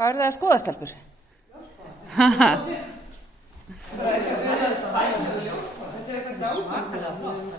Hvað eru það að skoða, stelpur? Þetta er eitthvað dásamlega flott.